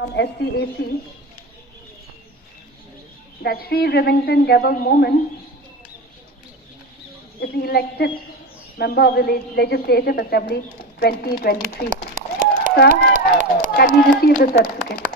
from SCAC that Sri Remington Gebel Momin is elected member of the Legislative Assembly 2023. Sir, can we receive the certificate?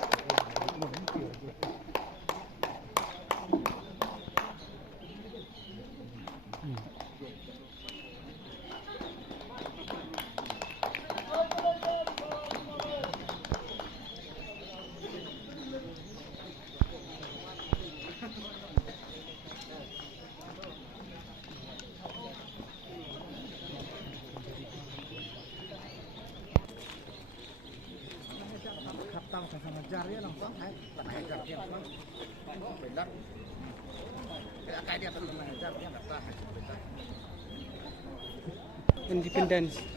Independence.